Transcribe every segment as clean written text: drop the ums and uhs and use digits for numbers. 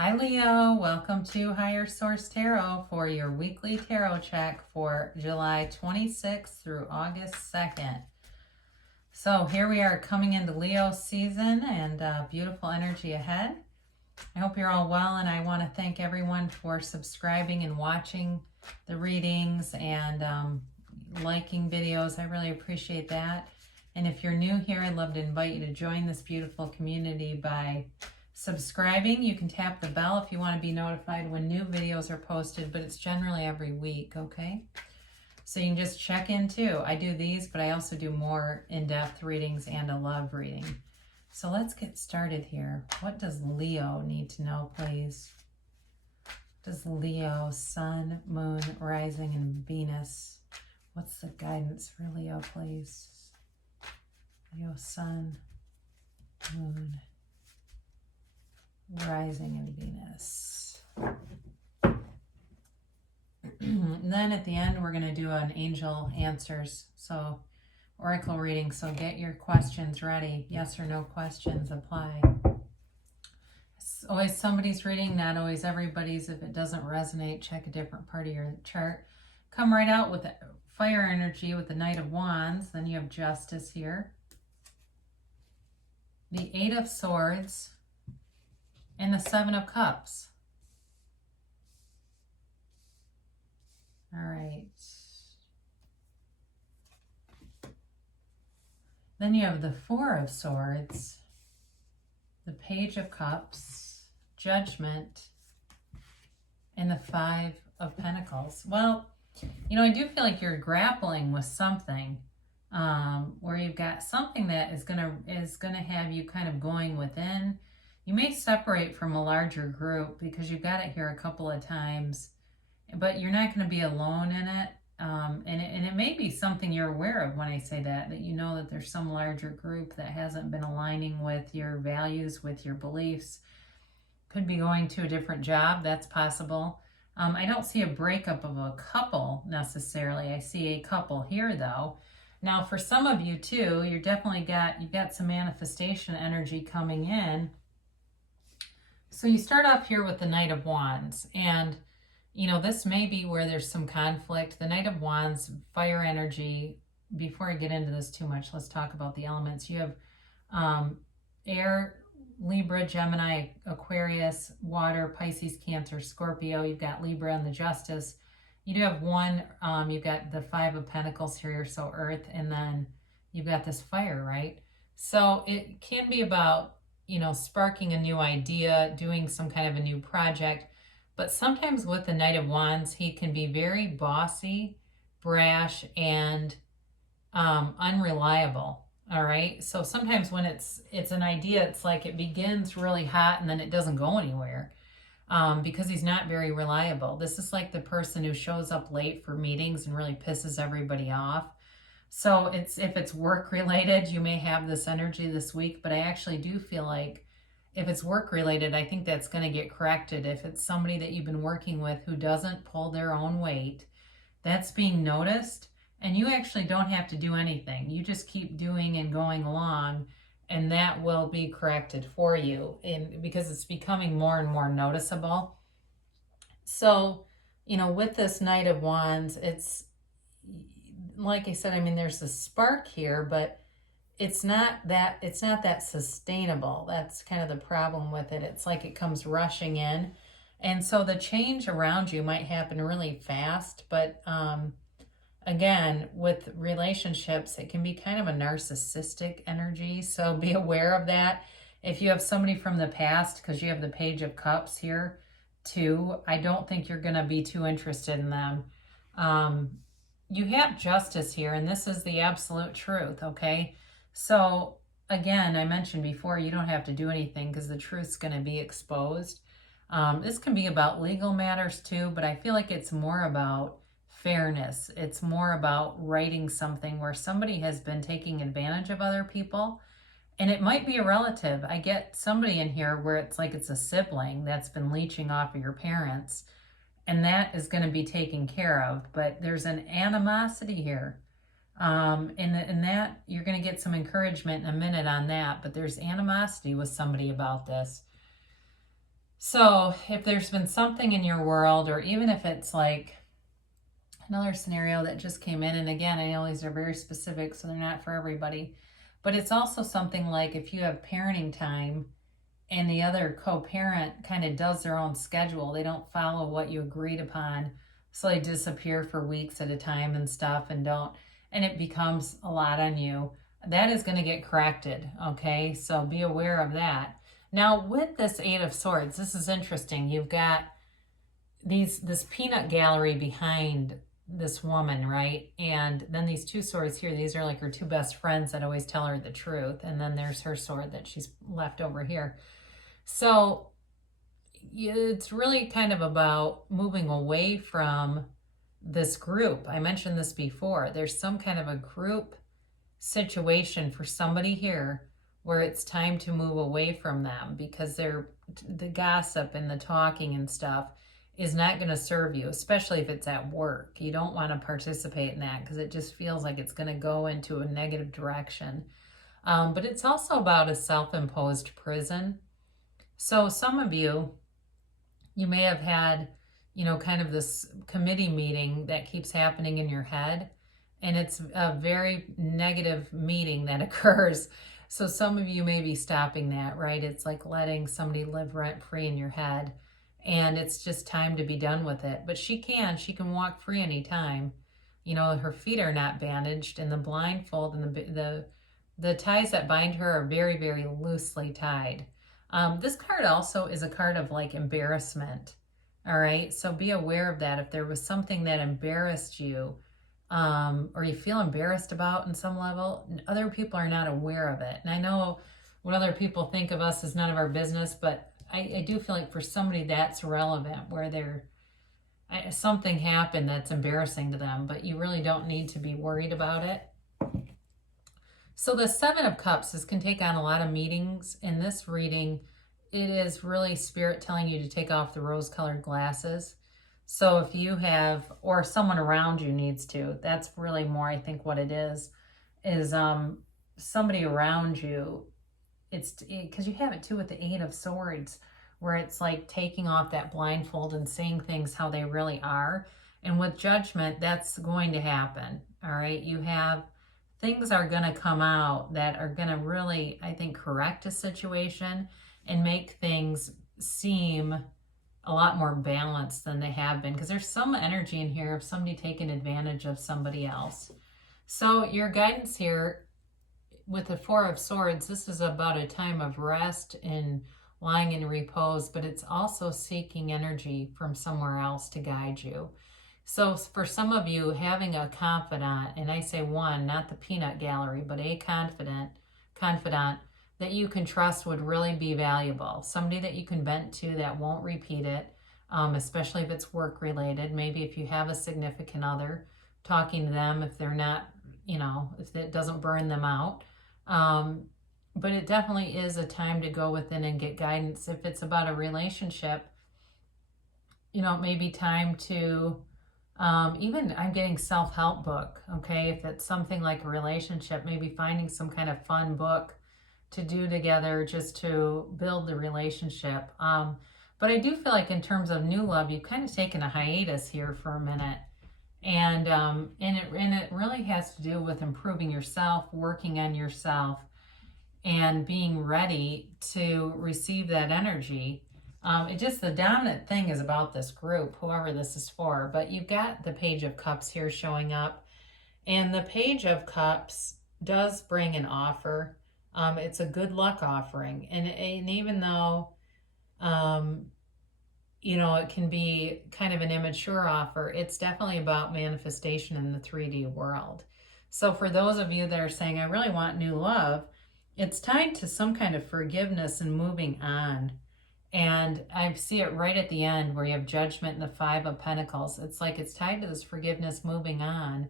Hi Leo, welcome to Higher Source Tarot for your weekly tarot check for July 26th through August 2nd. So here we are coming into Leo season and beautiful energy ahead. I hope you're all well, and I want to thank everyone for subscribing and watching the readings and liking videos. I really appreciate that. And if you're new here, I'd love to invite you to join this beautiful community by subscribing. You can tap the bell if you want to be notified when new videos are posted, but it's generally every week, okay? So you can just check in too. I do these, but I also do more in-depth readings and a love reading. So let's get started here. What does Leo need to know, please? Does Leo, Sun, Moon, Rising, and Venus? What's the guidance for Leo, please? Leo, Sun, Moon, Rising, and Venus. And then at the end, we're going to do an angel answers. So oracle reading. So get your questions ready. Yes or no questions apply. It's always somebody's reading, not always everybody's. If it doesn't resonate, check a different part of your chart. Come right out with fire energy with the Knight of Wands. Then you have Justice here. The Eight of Swords. And the Seven of Cups. All right. Then you have the Four of Swords, the Page of Cups, Judgment, and the Five of Pentacles. Well, you know, I do feel like you're grappling with something where you've got something that is gonna have you kind of going within. You may separate from a larger group because you've got it here a couple of times, but you're not going to be alone in it. And it may be something you're aware of when I say that you know that there's some larger group that hasn't been aligning with your values, with your beliefs. Could be going to a different job. That's possible. I don't see a breakup of a couple necessarily. I see a couple here though. Now for some of you too, you've got some manifestation energy coming in. So you start off here with the Knight of Wands, and you know, this may be where there's some conflict. The Knight of Wands, fire energy. Before I get into this too much, let's talk about the elements. You have air, Libra, Gemini, Aquarius, water, Pisces, Cancer, Scorpio. You've got Libra and the Justice. You do have one, you've got the Five of Pentacles here, so Earth, and then you've got this fire, right? So it can be about, you know, sparking a new idea, doing some kind of a new project. But sometimes with the Knight of Wands, he can be very bossy, brash, and unreliable. All right. So sometimes when it's an idea, it's like it begins really hot and then it doesn't go anywhere because he's not very reliable. This is like the person who shows up late for meetings and really pisses everybody off. So if it's work related, you may have this energy this week, but I actually do feel like if it's work related, I think that's going to get corrected. If it's somebody that you've been working with who doesn't pull their own weight, that's being noticed, and you actually don't have to do anything. You just keep doing and going along, and that will be corrected for you, and because it's becoming more and more noticeable. So, you know, with this Knight of Wands, it's like I said, I mean, there's a spark here, but it's not that sustainable. That's kind of the problem with it. It's like it comes rushing in. And so the change around you might happen really fast, but again, with relationships, it can be kind of a narcissistic energy. So be aware of that. If you have somebody from the past, because you have the Page of Cups here too, I don't think you're going to be too interested in them. You have Justice here, and this is the absolute truth, okay? So, again, I mentioned before, you don't have to do anything because the truth's going to be exposed. This can be about legal matters too, but I feel like it's more about fairness. It's more about righting something where somebody has been taking advantage of other people, and it might be a relative. I get somebody in here where it's like it's a sibling that's been leeching off of your parents, and that is going to be taken care of. But there's an animosity here. And that you're going to get some encouragement in a minute on that, but there's animosity with somebody about this. So if there's been something in your world, or even if it's like another scenario that just came in, and again, I know these are very specific, so they're not for everybody, but it's also something like if you have parenting time and the other co-parent kind of does their own schedule, they don't follow what you agreed upon, so they disappear for weeks at a time and stuff, and it becomes a lot on you. That is going to get corrected, okay? So be aware of that. Now with this Eight of Swords, this is interesting. You've got this peanut gallery behind this woman, right? And then these two swords here, these are like her two best friends that always tell her the truth. And then there's her sword that she's left over here. So it's really kind of about moving away from this group. I mentioned this before. There's some kind of a group situation for somebody here where it's time to move away from them, because the gossip and the talking and stuff is not going to serve you, especially if it's at work. You don't want to participate in that because it just feels like it's going to go into a negative direction. But it's also about a self-imposed prison. So some of you may have had, kind of this committee meeting that keeps happening in your head, and it's a very negative meeting that occurs. So some of you may be stopping that, right? It's like letting somebody live rent-free in your head, and it's just time to be done with it. But she can walk free anytime. Her feet are not bandaged, and the blindfold and the ties that bind her are very, very loosely tied. This card also is a card of like embarrassment. All right, so be aware of that. If there was something that embarrassed you, or you feel embarrassed about in some level, other people are not aware of it. And I know what other people think of us is none of our business, but I do feel like for somebody that's relevant, where something happened that's embarrassing to them, but you really don't need to be worried about it. So the Seven of Cups can take on a lot of meanings. In this reading, it is really Spirit telling you to take off the rose-colored glasses. So if you have, or someone around you needs to, that's really more, I think, what it is somebody around you. It's because you have it too with the Eight of Swords, where it's like taking off that blindfold and seeing things how they really are. And with Judgment, that's going to happen. All right, things are going to come out that are going to really, I think, correct a situation and make things seem a lot more balanced than they have been, because there's some energy in here of somebody taking advantage of somebody else. So your guidance here with the Four of Swords, this is about a time of rest and lying in repose, but it's also seeking energy from somewhere else to guide you. So for some of you, having a confidant, and I say one, not the peanut gallery, but a confidant that you can trust would really be valuable. Somebody that you can vent to that won't repeat it, especially if it's work related. Maybe if you have a significant other, talking to them if they're not, if it doesn't burn them out. But it definitely is a time to go within and get guidance. If it's about a relationship, it may be time to, even I'm getting self-help book, okay? If it's something like a relationship, maybe finding some kind of fun book to do together just to build the relationship. But I do feel like in terms of new love, you've kind of taken a hiatus here for a minute. And it really has to do with improving yourself, working on yourself, and being ready to receive that energy. The dominant thing is about this group, whoever this is for. But you've got the Page of Cups here showing up. And the Page of Cups does bring an offer. It's a good luck offering. And even though, it can be kind of an immature offer, it's definitely about manifestation in the 3D world. So for those of you that are saying, I really want new love, it's tied to some kind of forgiveness and moving on. And I see it right at the end where you have Judgment and the Five of Pentacles. It's like it's tied to this forgiveness, moving on,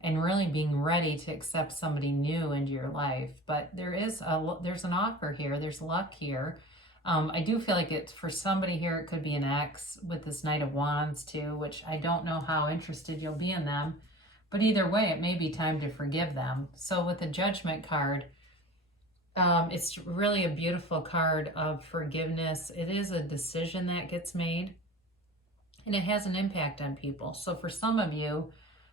and really being ready to accept somebody new into your life. But there's an offer here. There's luck here. I do feel like it's for somebody here. It could be an ex with this Knight of Wands too, which I don't know how interested you'll be in them. But either way, it may be time to forgive them. So with the Judgment card, It's really a beautiful card of forgiveness. It is a decision that gets made, and it has an impact on people. So for some of you,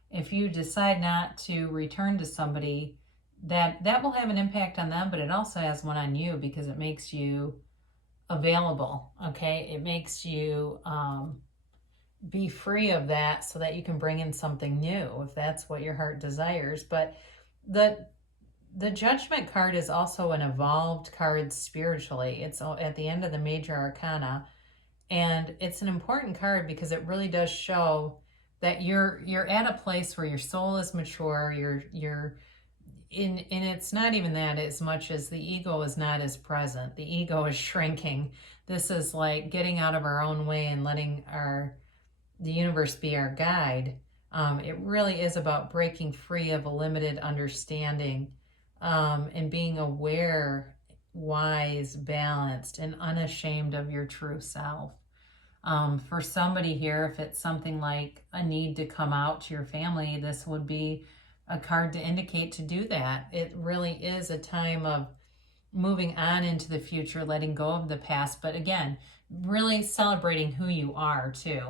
if you decide not to return to somebody, that will have an impact on them, but it also has one on you because it makes you available. Okay, it makes you be free of that so that you can bring in something new if that's what your heart desires. But the Judgment card is also an evolved card spiritually. It's at the end of the major arcana, and it's an important card because it really does show that you're at a place where your soul is mature. You're in, and it's not even that as much as the ego is not as present. The ego is shrinking. This is like getting out of our own way and letting the universe be our guide. It really is about breaking free of a limited understanding, and being aware, wise, balanced, and unashamed of your true self. For somebody here, if it's something like a need to come out to your family, this would be a card to indicate to do that. It really is a time of moving on into the future, letting go of the past, but again, really celebrating who you are too.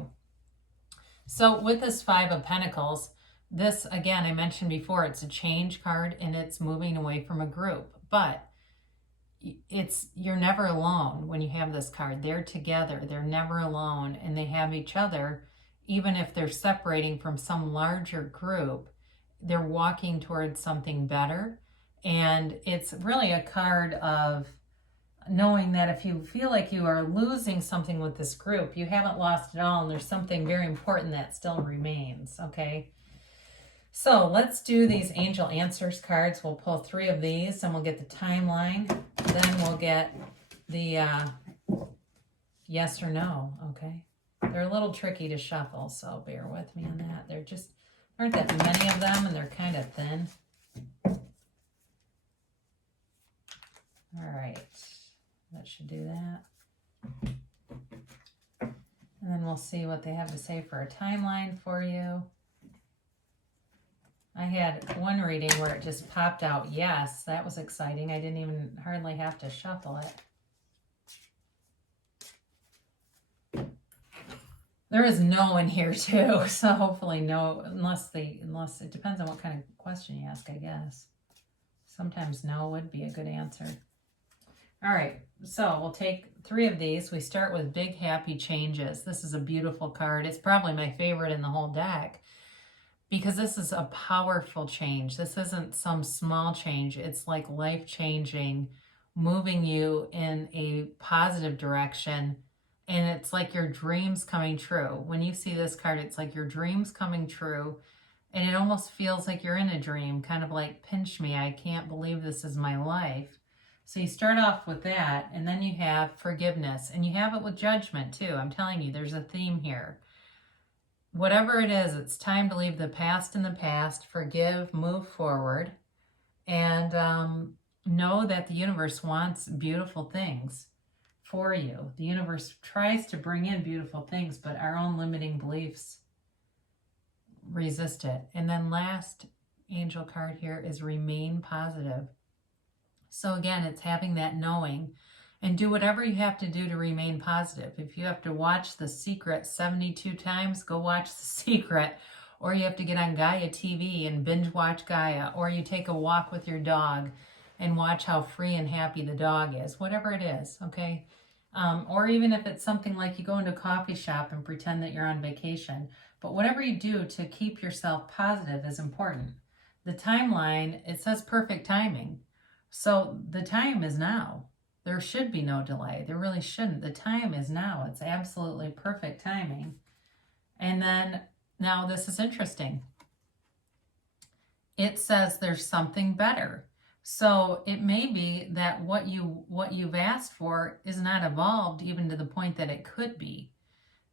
So with this Five of Pentacles, this, again, I mentioned before, it's a change card and it's moving away from a group, but you're never alone when you have this card. They're together, they're never alone, and they have each other. Even if they're separating from some larger group, they're walking towards something better. And it's really a card of knowing that if you feel like you are losing something with this group, you haven't lost it all, and there's something very important that still remains, okay? So let's do these Angel Answers cards. We'll pull 3 of these, and we'll get the timeline. Then we'll get the yes or no, okay? They're a little tricky to shuffle, so bear with me on that. There just aren't that many of them, and they're kind of thin. All right, that should do that. And then we'll see what they have to say for a timeline for you. I had one reading where it just popped out yes. That was exciting. I didn't even hardly have to shuffle it. There is no in here too, so hopefully no, unless it depends on what kind of question you ask, I guess. Sometimes no would be a good answer. All right, so we'll take 3 of these. We start with Big Happy Changes. This is a beautiful card. It's probably my favorite in the whole deck because this is a powerful change. This isn't some small change. It's like life-changing, moving you in a positive direction, and it's like your dreams coming true. When you see this card, it's like your dreams coming true, and it almost feels like you're in a dream, kind of like, pinch me, I can't believe this is my life. So you start off with that, and then you have forgiveness, and you have it with judgment too. I'm telling you, there's a theme here. Whatever it is, it's time to leave the past in the past, forgive, move forward, and know that the universe wants beautiful things for you. The universe tries to bring in beautiful things, but our own limiting beliefs resist it. And then last angel card here is remain positive. So again, it's having that knowing, and do whatever you have to do to remain positive. If you have to watch The Secret 72 times, go watch The Secret. Or you have to get on Gaia TV and binge watch Gaia. Or you take a walk with your dog and watch how free and happy the dog is. Whatever it is, okay? Or even if it's something like you go into a coffee shop and pretend that you're on vacation. But whatever you do to keep yourself positive is important. The timeline, it says perfect timing. So the time is now. There should be no delay. There really shouldn't. The time is now. It's absolutely perfect timing. And then, now this is interesting. It says there's something better. So it may be that what you've asked for is not evolved even to the point that it could be.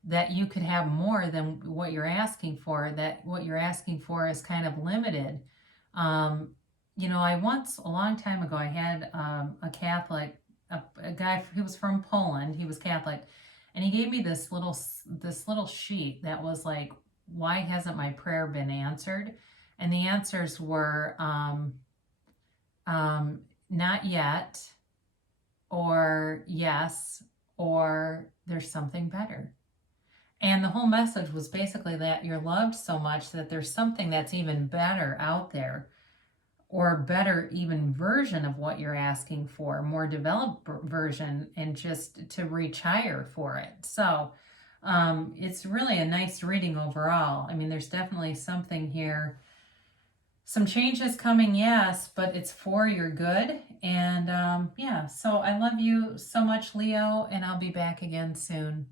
That you could have more than what you're asking for. That what you're asking for is kind of limited. You know, I once, a long time ago, I had a Catholic, a guy, he was from Poland, he was Catholic, and he gave me this little sheet that was like, why hasn't my prayer been answered? And the answers were, not yet, or yes, or there's something better. And the whole message was basically that you're loved so much that there's something that's even better out there, or better even version of what you're asking for, more developed version, and just to reach higher for it. So it's really a nice reading overall. I mean, there's definitely something here. Some changes coming, yes, but it's for your good. And yeah, so I love you so much, Leo, and I'll be back again soon.